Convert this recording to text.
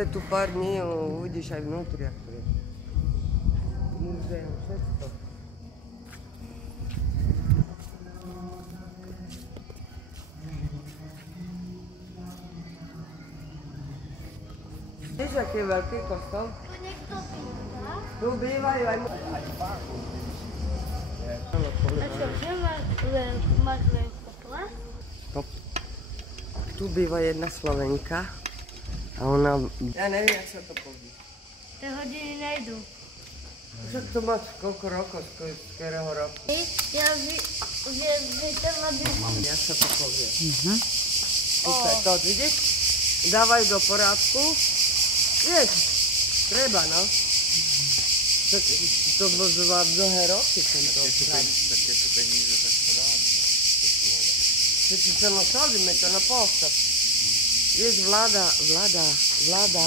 Zůstaňte tu pár dní, uvidíš aj vnútri, jak to je. Muzeum, všetko. Víš, aký je veľký kostol? Tu niekto býva. Tu bývajú aj... A čo, že máš len kopla? Tu býva jedna Slovenka a ona... Ja neviem, jak sa to povie. Tie hodiny nejdu. Však to máš koľko rokov, z ktorého roku? Ja viem, aby... Jak sa to povie? To vidíš? Dávajú do porádku. Vieš, treba, no. To bolo mnohé roky, som to spravil. Takéto peníze, tak to dáme. Všetci sa nasadíme to na postav. Vieš, vláda